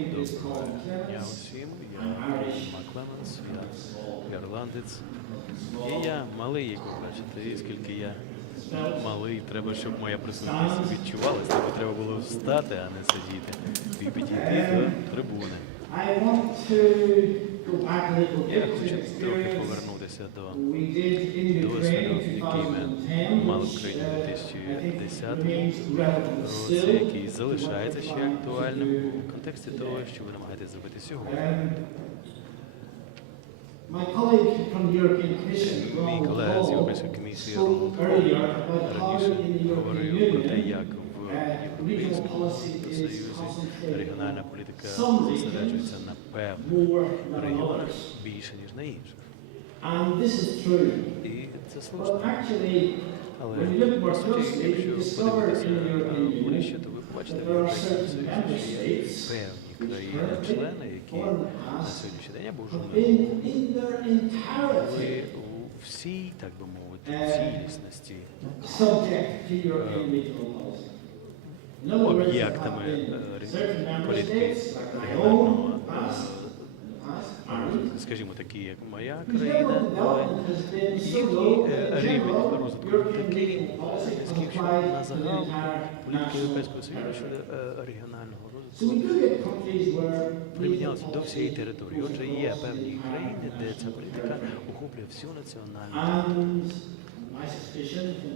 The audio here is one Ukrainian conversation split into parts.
Доброго дня усім. Я Маклеменс, я ірландець. І я малий, як ви бачите, і скільки я малий, треба, щоб моя присутність відчувалася. Тому треба було встати, а не сидіти. І підійти до трибуни. Я хочу трохи experience повернутися до досвіду, який ми мали в Україні uh, у 2010 році, який залишається ще актуальним у контексті того, що ви намагаєтесь зробити сьогодні. Мій колега з Європейської комісії раніше говорив про те, як в uh, Європейському Союзі регіональна політика зосереджується на певних регіонах більше, ніж на інших. And this is true. І це But слушно. actually, Але when you look more по суті, closely, якщо you discover подивитися in the European е, Union ближче, то ви побачите в there are Європейському certain member Союзі, що є states певні країни-члени, які or in the на past сьогоднішній день або вже have були been in their entirety у всій, так би мовити, Е, цілісності subject to European regional policy. In other words, there have об'єктами been е, ре- certain member політики states, like my регіонального, скажімо, такі, як моя країна, але їхній е, рівень розвитку такий що на загал політика Європейського Союзу щодо е, регіонального розвитку примінялася до всієї території. Отже, є певні країни, де ця політика охоплює всю національну територію.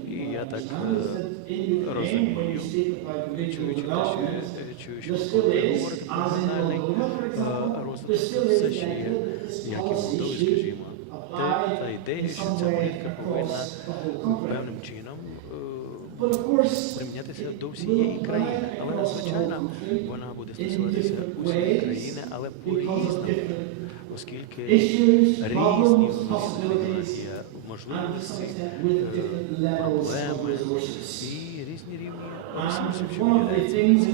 І я так, е, розумію, Чуючи те, що development, я чую, що ви говорите е, there розвиток, все ще є, як і should скажімо, те, та ідея, що ця політика повинна певним чином е, примінятися до всієї країни. Але надзвичайно вона буде стосуватися усієї країни, але по-різному, different оскільки різні є можливості, е, проблеми resources. і різні рівні ресурсів, що development,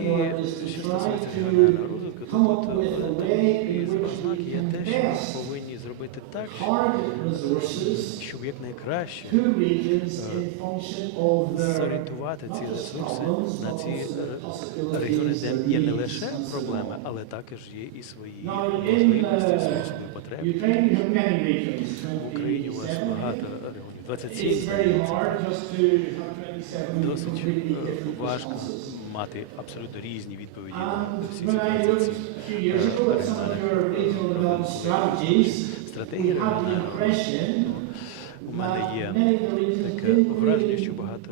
І що стосується регіонального розвитку, то тут we є те, що повинні зробити так, щоб якнайкраще зорієнтувати ці ресурси на ці регіони, де є не лише проблеми, але також є і свої можливості, uh, свої потреби. В Україні у вас 27. багато регіонів, 27 It's very здається. hard just to have 27 Досить е, важко. Мати абсолютно різні відповіді на всі ці looked 27 a few years ago at some of your regional development strategies, стратегії У мене є таке враження, що багато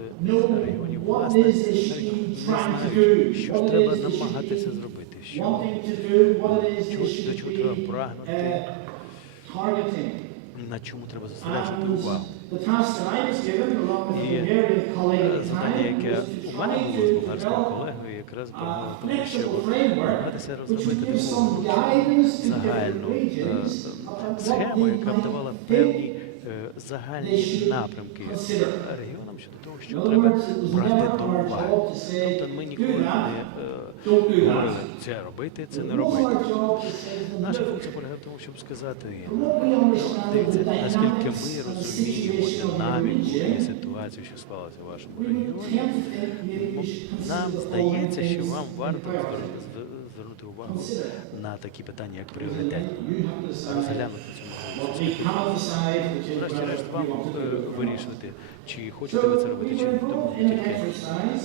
регіонів власне не знають, що ж треба намагатися зробити, що до чого треба прагнути, uh. На чому треба зосереджувати увагу. І завдання, яке у мене було з болгарським develop колегою, якраз тому, щоб flexible framework намагатися розробити таку загальну е, схему, яка б давала певні е, загальні напрямки регіонам щодо того, що треба брати до уваги. Тобто ми ніколи не е, говорили це робити, це не робити. Наша функція полягає в тому, щоб сказати, дивіться, наскільки ми розуміємо динаміку і ситуацію, що склалася в вашому регіоні, нам здається, що вам варто звернути увагу на такі питання, як пріоритетні. Розглянути цю Врешті-решт вам е, вирішувати, чи хочете ви це робити, чи ні. Тому тільки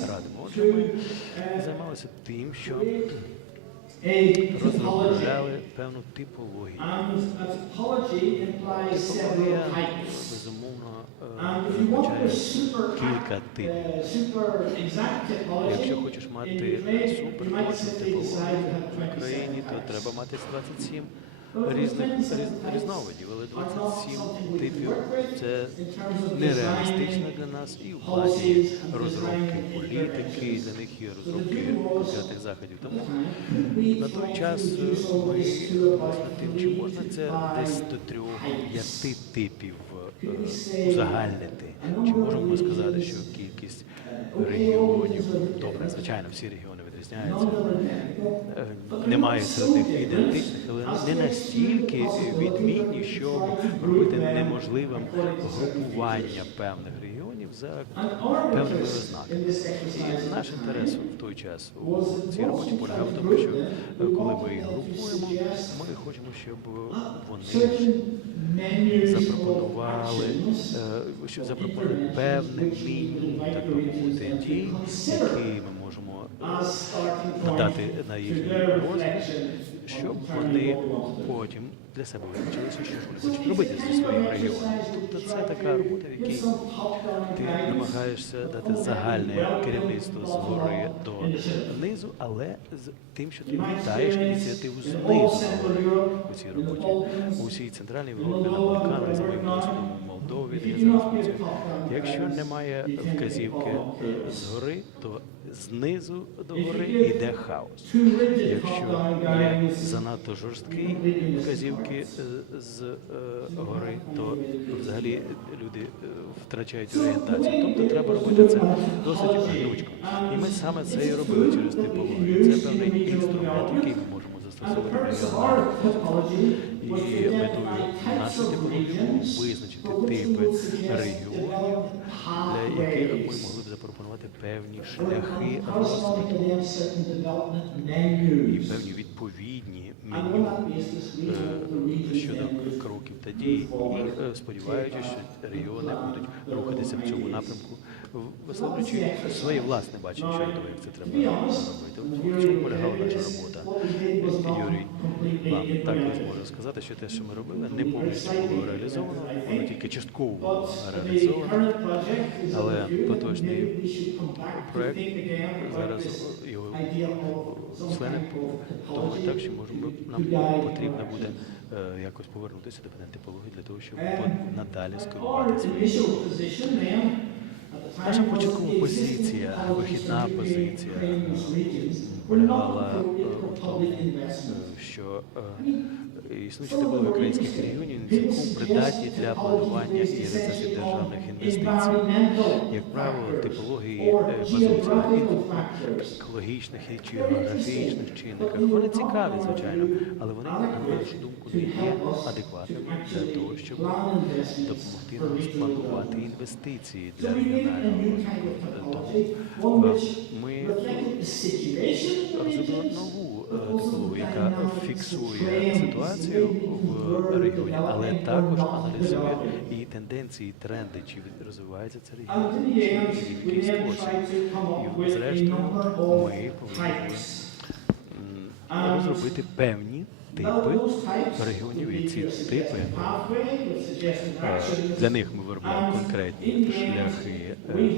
радимо. Отже, ми uh, займалися тим, що розробляли певну типологію. Типологія, безумовно, е, кілька uh, типів. Якщо хочеш мати супер типологію в Україні, 27 то треба мати 27 But різних 27 різ, types різновидів, але 27 something we can типів це нереалістично для нас і в плані розробки політики, для них є розробки конкретних заходів. Тому на той час е, ми тим, чи можна це десь до трьох п'яти типів е, узагальнити. Чи можемо ми сказати, що кількість регіонів, добре, звичайно, всі регіони відрізняються. Е, Немає серед них ідентичних, але не настільки відмінні, щоб робити неможливим групування певних регіонів за певними ознаками. І наш інтерес в той час у цій роботі полягав тому, що е, коли ми їх групуємо, ми хочемо, щоб вони запропонували, е, щоб запропонували певне меню, так би мовити, дій, які ми надати на їхній розвиток, щоб вони потім для себе визначилися, що вони хочуть робити зі своїм регіоном. Тобто це така робота, в якій ти намагаєшся дати загальне керівництво згори до низу, але з тим, що ти вітаєш ініціативу знизу у цій роботі. У всій центральній Європі, на Балканах, за моїм досвідом у Молдові, де я зараз працюю. Якщо немає вказівки згори, то знизу до гори йде хаос. Якщо є занадто жорсткі вказівки е, з е, гори, то взагалі люди е, втрачають орієнтацію. Тобто треба робити це досить гнучко. І ми саме це і робили через типологію. Це певний інструмент, який ми можемо і метою нашої типології визначити типи регіонів, для яких ми могли б запропонувати певні шляхи розвитку і певні відповідні меню е, щодо кроків та дій. І сподіваюся, сподіваючись, що регіони будуть рухатися в цьому напрямку, висловлюючи своє власне бачення щодо того, як це треба робити. В чому полягала наша робота? Юрій вам також може сказати, що те, що ми робили, не повністю було реалізовано, воно тільки частково було реалізовано. Але поточний проект зараз його члени думають так, що можемо нам потрібно буде е, якось повернутися до типології для того, щоб надалі скорувати свої. Наша початкова позиція, вихідна позиція полягала е, е, що е, існуючі типові українських регіонів цілком придатні для планування і реалізації державних інвестицій. Як правило, типології е, базуються на екологічних чи географічних чинниках. Вони цікаві, звичайно, але вони, на нашу думку, не є адекватними для того, щоб допомогти нам спланувати інвестиції для регіонального розвитку. Е, яка фіксує ситуацію в регіоні, але також аналізує і тенденції, і тренди, чи розвивається цей регіон, чи в який спосіб. І зрештою ми повинні розробити певні типи регіонів, і ці типи е, для них ми виробляємо конкретні шляхи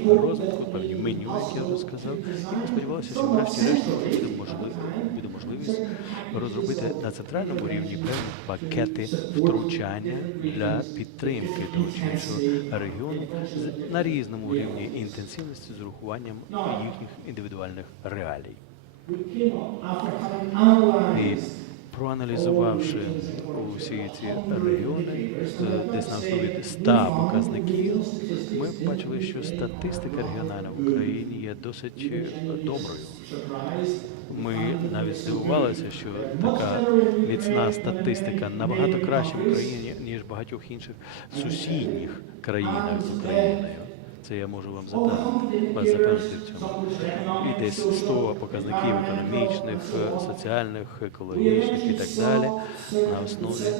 розвитку, певні меню, як я вже сказав. І ми сподівалися, що врешті-решт буде можливо буде можливість розробити на центральному рівні певні пакети втручання для підтримки того чи регіону на різному рівні інтенсивності з урахуванням їхніх індивідуальних реалій. Проаналізувавши усі ці регіони, е, десь на основі 100 показників, ми бачили, що статистика регіональна в Україні є досить е, доброю. Ми навіть здивувалися, що така міцна статистика набагато краще в Україні, ніж в багатьох інших сусідніх країнах з Україною. Це я можу вам вас запевнити в цьому. І десь 100 показників економічних, соціальних, екологічних і так далі. На основі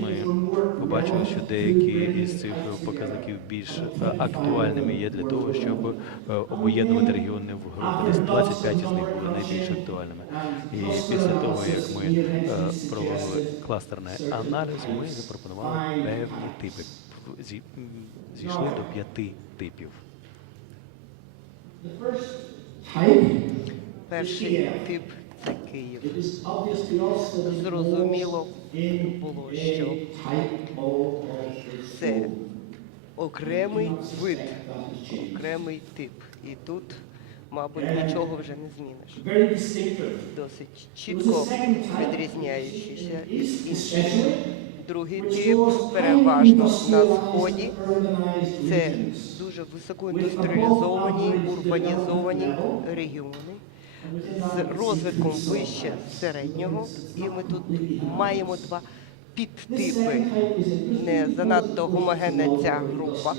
ми побачили, що деякі із цих показників більш е, актуальними є для того, щоб е, об'єднувати регіони в групи. Десь 25 із них були найбільш актуальними. І після того, як ми е, провели кластерний аналіз, ми запропонували певні типи. Зі- Зійшли до п'яти типів. Перший тип це Київ. Зрозуміло було, що це окремий вид, окремий тип. І тут, мабуть, нічого вже не зміниш. Досить чітко відрізняючися. Другий тип переважно на сході. Це дуже високоіндустріалізовані, урбанізовані регіони з розвитком вище середнього. І ми тут маємо два підтипи. Не занадто гомогенна ця група.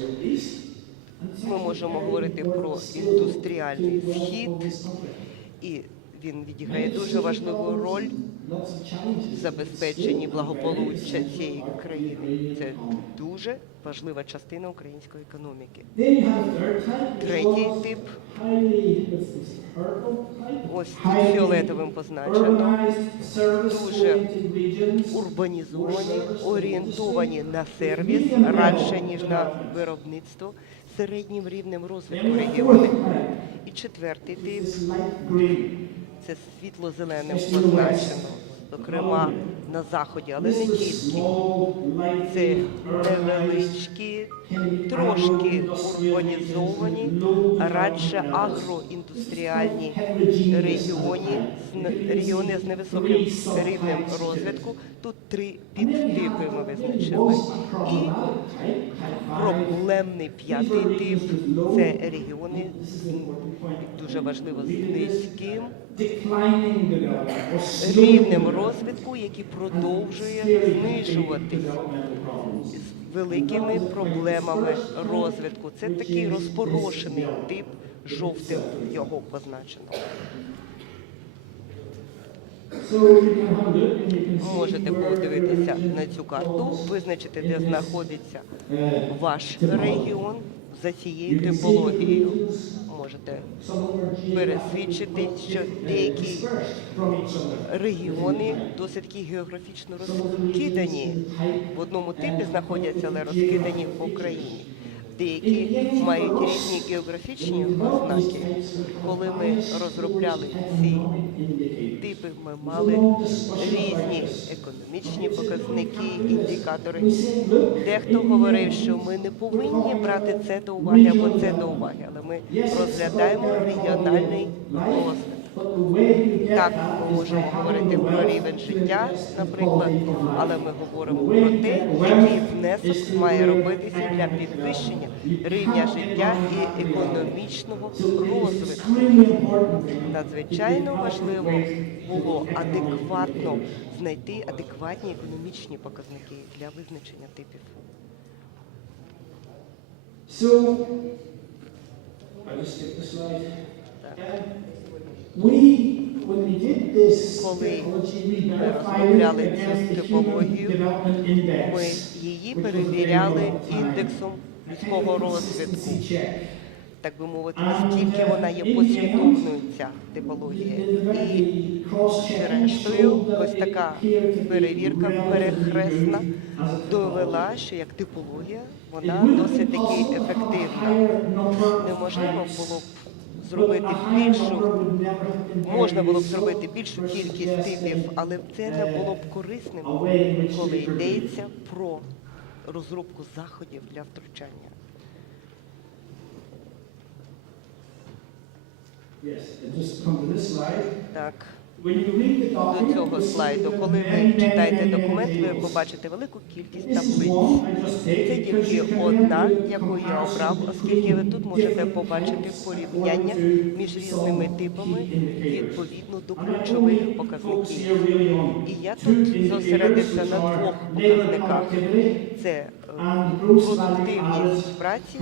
Ми можемо говорити про індустріальний схід, і він відіграє дуже важливу роль в забезпеченні благополуччя цієї країни. Це дуже важлива частина української економіки. Третій тип, ось фіолетовим позначено, дуже урбанізовані, орієнтовані на сервіс радше, ніж на виробництво середнім рівнем розвитку регіону. І четвертий тип це світло-зеленим позначено, зокрема на заході, але не тільки. Це невеличкі, трошки урбанізовані, радше агроіндустріальні регіони, регіони з невисоким рівнем розвитку. Тут три підтипи ми визначили. І проблемний п'ятий тип це регіони дуже важливо з низьким рівнем розвитку, який продовжує знижуватись з великими проблемами розвитку. Це такий розпорошений тип жовтим його позначено. Можете подивитися на цю карту, визначити, де знаходиться ваш регіон за цією типологією. Можете пересвідчити, що деякі регіони досить географічно розкидані. В одному типі знаходяться, але розкидані по Україні. Деякі мають різні географічні ознаки. Коли ми розробляли ці типи, ми мали різні економічні показники, індикатори. Дехто говорив, що ми не повинні брати це до уваги або це до уваги, але ми розглядаємо регіональний розвиток. Так, ми можемо говорити про рівень життя, наприклад, але ми говоримо про те, який внесок має робитися для підвищення рівня життя і економічного розвитку. Надзвичайно важливо було адекватно знайти адекватні економічні показники для визначення типів. So, I just skip the slide. Коли we ми розробляли цю Index. Ми її перевіряли індексом людського розвитку, так би мовити, наскільки вона є послідовною ця типологія. І зрештою, ось така перевірка перехресна довела, що як типологія вона досить таки ефективна. Неможливо було б зробити більшу, можна було б зробити більшу кількість типів, але це не було б корисним, коли йдеться про розробку заходів для втручання. Так, До цього слайду, коли ви читаєте документ, ви побачите велику кількість таблиць. Це тільки одна, яку я обрав, оскільки ви тут можете побачити порівняння між різними типами відповідно до ключових показників. І я тут зосередився на двох показниках: це е, продуктивність праці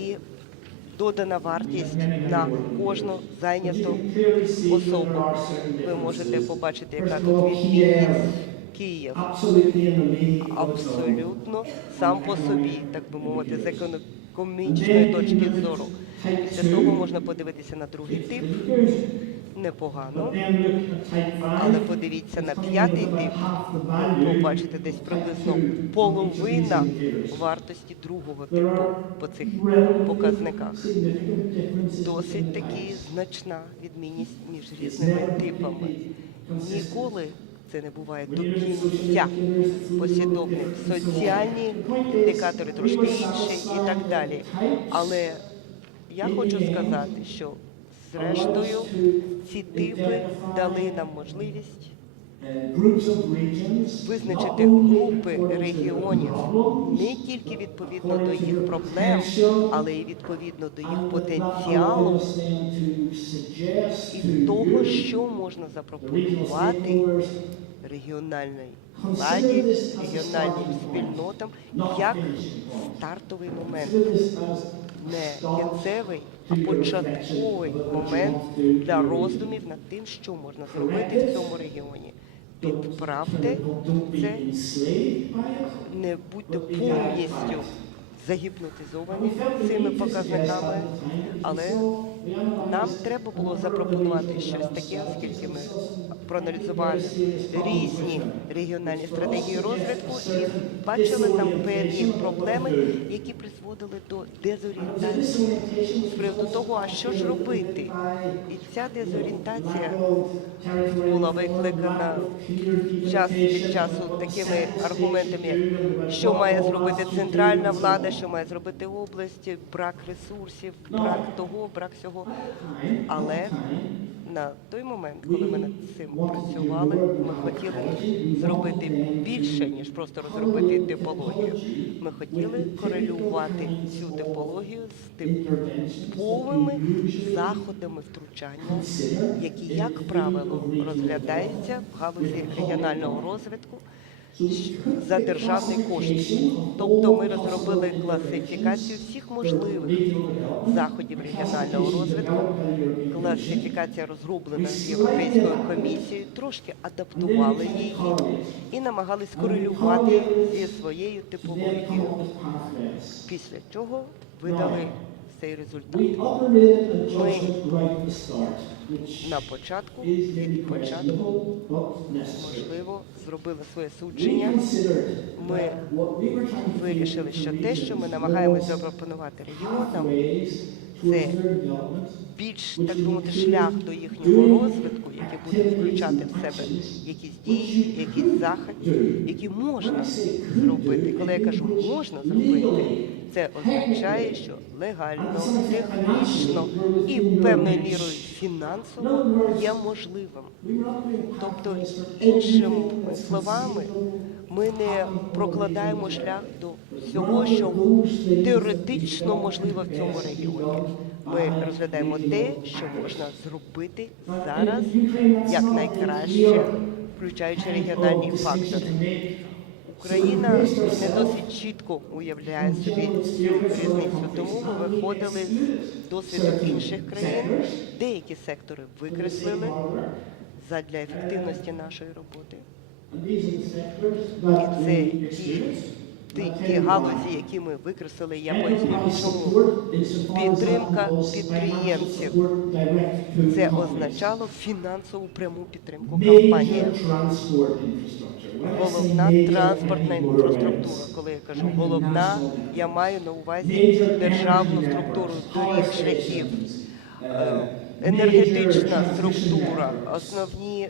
і додана вартість на кожну зайняту особу. Ви можете побачити, яка тут відмінність. Київ абсолютно сам по собі, так би мовити, з економічної точки зору. Після того можна подивитися на другий тип. Непогано, але подивіться на п'ятий тип, побачите десь приблизно половина вартості другого типу по цих показниках. Досить таки значна відмінність між різними типами. Ніколи це не буває до кінця послідовним. Соціальні індикатори трошки інші і так далі. Але я хочу сказати, що зрештою ці типи дали нам можливість визначити групи регіонів не тільки відповідно до їх проблем, але й відповідно до їх потенціалу і того, що можна запропонувати регіональній владі, регіональним спільнотам як стартовий момент, не кінцевий, а початковий момент для роздумів над тим, що можна зробити в цьому регіоні. Підправте це, не будьте повністю загіпнотизовані цими показниками, але нам треба було запропонувати щось таке, оскільки ми проаналізували різні регіональні стратегії розвитку і бачили там певні проблеми, які призводили до дезорієнтації з приводу того, а що ж робити. І ця дезорієнтація була викликана час від часу такими аргументами, що має зробити центральна влада, що має зробити область, брак ресурсів, брак того, брак всього. Але на той момент, коли ми над цим працювали, ми хотіли зробити більше ніж просто розробити типологію. Ми хотіли корелювати цю типологію з типовими заходами втручання, які, як правило, розглядаються в галузі регіонального розвитку за державний кошт. Тобто ми розробили класифікацію всіх можливих заходів регіонального розвитку. Класифікація розроблена Європейською комісією, трошки адаптували її і намагались корелювати зі своєю типологією. Після чого видали цей результат. Ми На початку від початку можливо зробили своє судження. Ми вирішили, що те, що ми намагаємося запропонувати регіонам, це більш так мовити шлях до їхнього розвитку, який буде включати в себе якісь дії, якісь заходи, які можна зробити. Коли я кажу можна зробити, це означає, що легально, технічно і певною мірою фінансово є можливим. Тобто, іншими словами, ми не прокладаємо шлях до всього, що теоретично можливо в цьому регіоні. Ми розглядаємо те, що можна зробити зараз як найкраще, включаючи регіональні фактори. Україна не досить чітко уявляє собі різницю, тому ми виходили з досвіду інших країн. Деякі сектори викреслили задля ефективності нашої роботи. І це ті, ті, ті галузі, які ми викреслили, я поясню, чому підтримка підприємців. Це означало фінансову пряму підтримку компанії. Головна транспортна інфраструктура. Коли я кажу головна, я маю на увазі державну структуру доріг, шляхів, е, енергетична структура, основні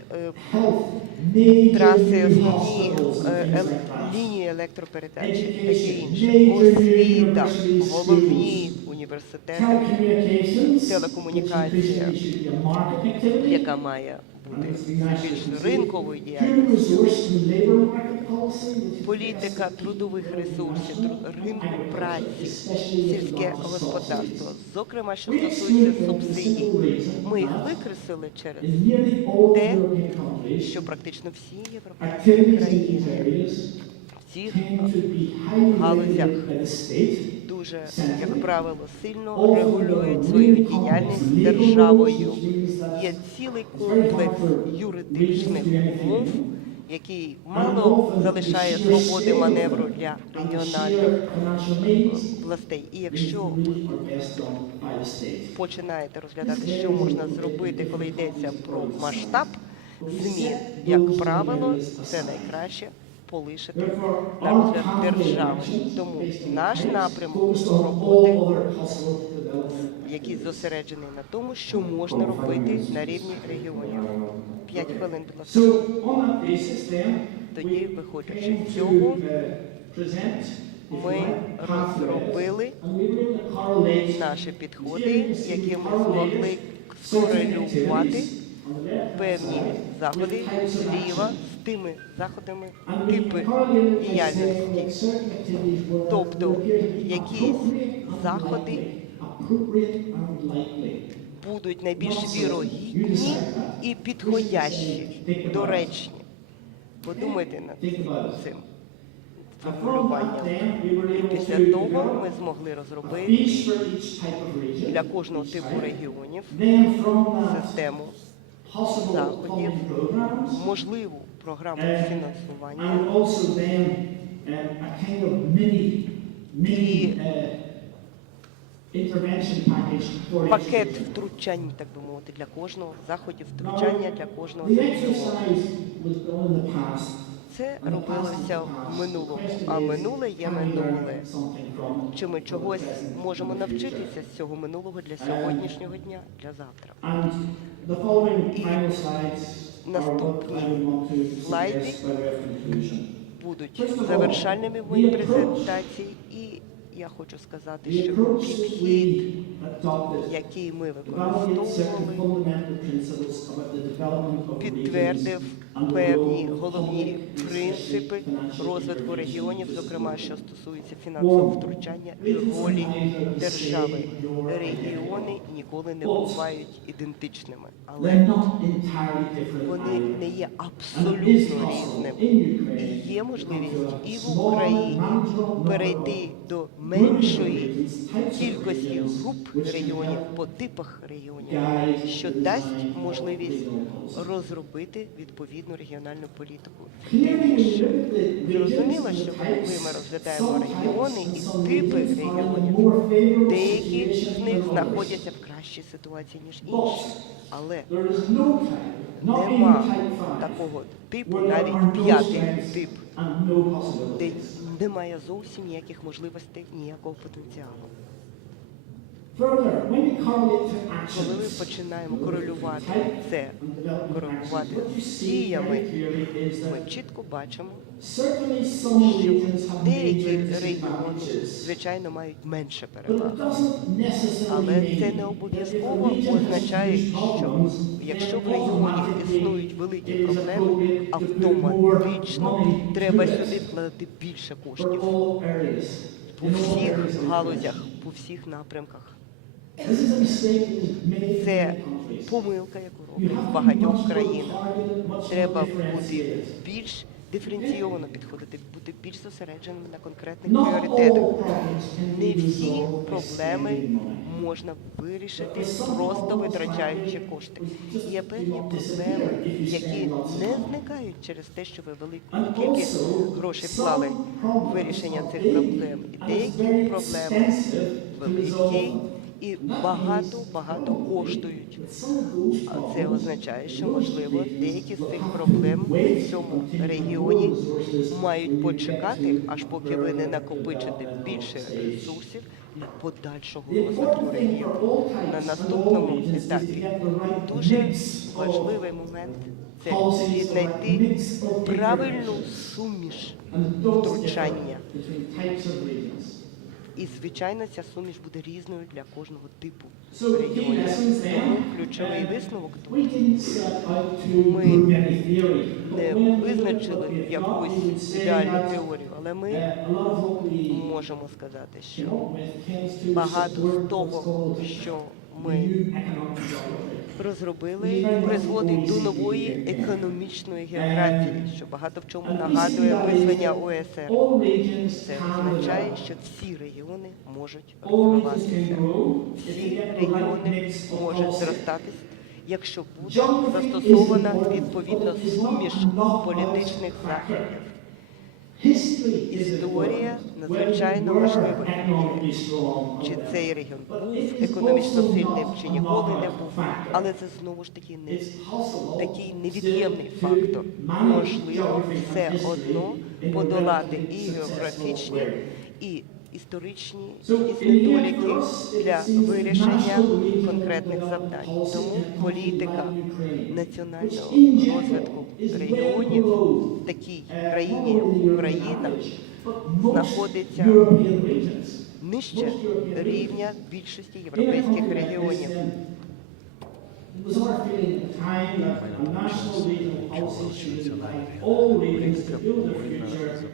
е, траси, основні е, лінії електропередачі, таке інше, освіта, головні університети, телекомунікація, яка має бути більш ринковою діяльністю. Політика трудових ресурсів, ринку праці, сільське господарство, зокрема, що стосується субсидій, ми їх викреслили через те, що практично всі європейські країни. в цих галузях дуже, як правило, сильно регулюють свою діяльність державою. Є цілий комплекс юридичних умов, який мало залишає свободи маневру для регіональних е, властей. І якщо ви починаєте розглядати, що можна зробити, коли йдеться про масштаб змін, як правило, це найкраще полишити на розгляд держави. Тому наш напрямок роботи, який зосереджений на тому, що можна робити на рівні регіонів. П'ять хвилин, будь ласка. Тоді, виходячи з цього, ми розробили наші підходи, які ми змогли скорелювати певні заходи зліва тими заходами, типи діяльності. Тобто, якісь заходи будуть найбільш вірогідні і підходящі, доречні. Подумайте над цим І після того ми змогли розробити для кожного типу регіонів систему заходів, можливу програму фінансування um, uh, пакет втручань, так би мовити, для кожного заходів втручання для кожного. Це робилося в минулому, а минуле є минуле. Чи ми чогось можемо навчитися з цього минулого для сьогоднішнього дня, для завтра? And Наступні слайди. Будуть завершальними в approach- презентації, і я хочу сказати, що підхід, який ми використовували, підтвердив певні головні принципи розвитку регіонів, зокрема що стосується фінансового втручання і ролі держави. Регіони ніколи не бувають ідентичними, але вони не є абсолютно різними. І є можливість і в Україні перейти до меншої кількості груп регіонів по типах регіонів, що дасть можливість розробити відповідну регіональну політику. Regions Зрозуміло, що коли ми розглядаємо регіони і типи регіонів, деякі з них знаходяться в кращій ситуації, ніж інші. Але нема такого типу, навіть п'ятий тип, де немає зовсім ніяких можливостей, ніякого потенціалу. Коли ми починаємо корелювати це корелювати з діями, ми чітко бачимо, що деякі регіони, звичайно, мають менше But it переваг. doesn't necessarily Але це не обов'язково означає, що якщо в регіоні існують великі проблеми, автоматично треба сюди вкладати більше коштів по всіх галузях, по всіх напрямках. Це помилка, яку роблять в багатьох країнах. Треба бути більш диференційовано підходити, бути більш зосередженим на конкретних пріоритетах. Не всі проблеми можна вирішити просто витрачаючи кошти. Є певні проблеми, які не зникають через те, що ви велику кількість грошей вклали в вирішення цих проблем. І деякі проблеми великі і багато-багато коштують. А це означає, що можливо деякі з цих проблем в цьому регіоні мають почекати, аж поки ви не накопичите більше ресурсів для подальшого розвитку регіону. На наступному етапі дуже важливий момент це віднайти правильну суміш втручання. Звичайно, ця суміш буде різною для кожного типу регіонів. Тому ключовий висновок тут Ми не визначили якусь ідеальну теорію, але ми можемо сказати, що багато з того, що ми розробили, призводить до нової економічної географії, що багато в чому нагадує мислення ОСР. Це означає, що всі регіони можуть розвиватися. Всі регіони можуть зростатись, якщо буде застосована відповідно суміш політичних заходів. Історія надзвичайно важлива. Чи цей регіон був економічно сильним, чи ніколи не був. Але це знову ж таки не такий невід'ємний фактор. Можливо, все одно подолати і географічні, і історичні недоліки для вирішення конкретних завдань. Тому політика національного розвитку регіонів в такій країні, як Україна, знаходиться нижче рівня більшості європейських регіонів. It was our feeling at the time that a national regional policy should invite all regions to build their future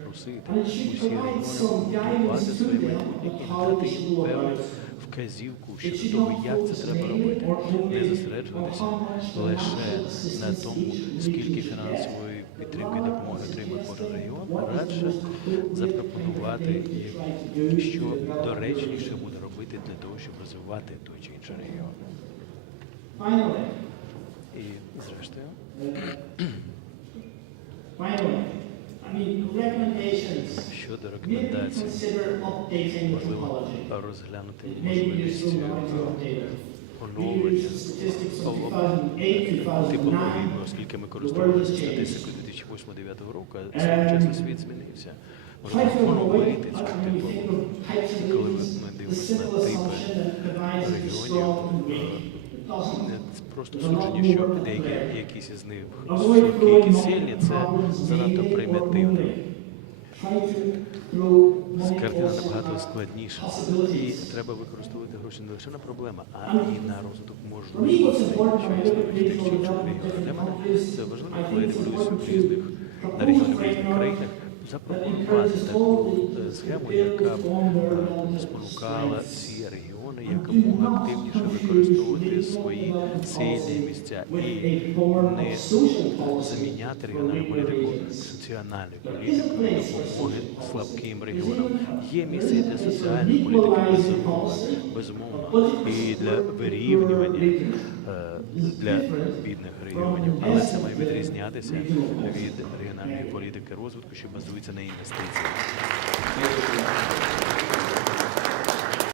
and it should provide some guidance to them і how they should go about вказівку щодо того, як це треба робити, не зосереджуватися on лише на тому, скільки фінансової підтримки допомоги отримує кожен регіон, радше запропонувати, що доречніше буде робити для того, щоб розвивати той чи інший регіон. Finally, І зрештою, finally, I mean, recommendations. щодо рекомендацій, можливо розглянути можливість оновлення use statistics from Об- 2008, типової, 2009. оскільки ми changed. статистикою 2008-2009 року, а Ем, світ змінився. Можна оновити цю І коли ми дивимося на типи регіонів, просто судження, що деякі якісь із них слабкі, які сильні, це занадто примітивно. Картина набагато складніша. І треба використовувати гроші не лише на проблеми, а і на розвиток можливостей, що існують в чи інших регіонах. Для мене це важливо, коли я дивлюся в різних на propose в різних країнах, запропонувати таку е, схему, яка б е, спонукала ці регіони якомога активніше використовувати свої сильні місця і не заміняти регіональну політику соціальною політикою допомоги слабким регіонам. Є місце для соціальної політики безумовно, безумовно і для вирівнювання е, для бідних регіонів, але це має відрізнятися від регіональної політики розвитку, що базується на інвестиціях.